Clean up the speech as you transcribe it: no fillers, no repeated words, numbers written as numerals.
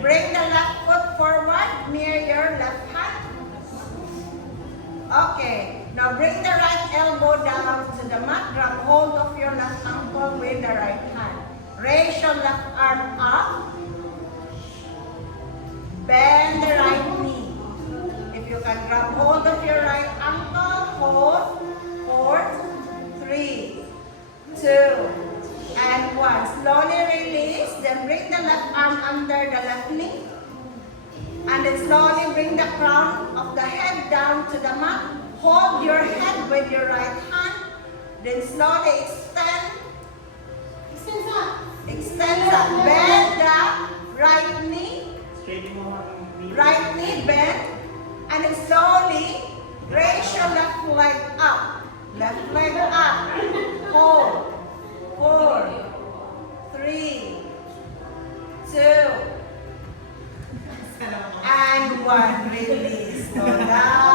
Bring the left foot forward near your left hand. Okay. Now bring the right elbow down to the mat. Grab hold of your left ankle with the right hand. Raise your left arm up. Bend the right knee. If you can grab hold of your right ankle, hold. 4, 3, 2, and 1. Slowly release. Then bring the left arm under the left knee. And then slowly bring the crown of the head down to the mat. Hold your head with your right hand. Then slowly extend. Extend up. Bend the right knee. Right knee bend. And then slowly raise your left leg up. Left leg up. Hold. 4, 3, 2, and 1. Release. Go down.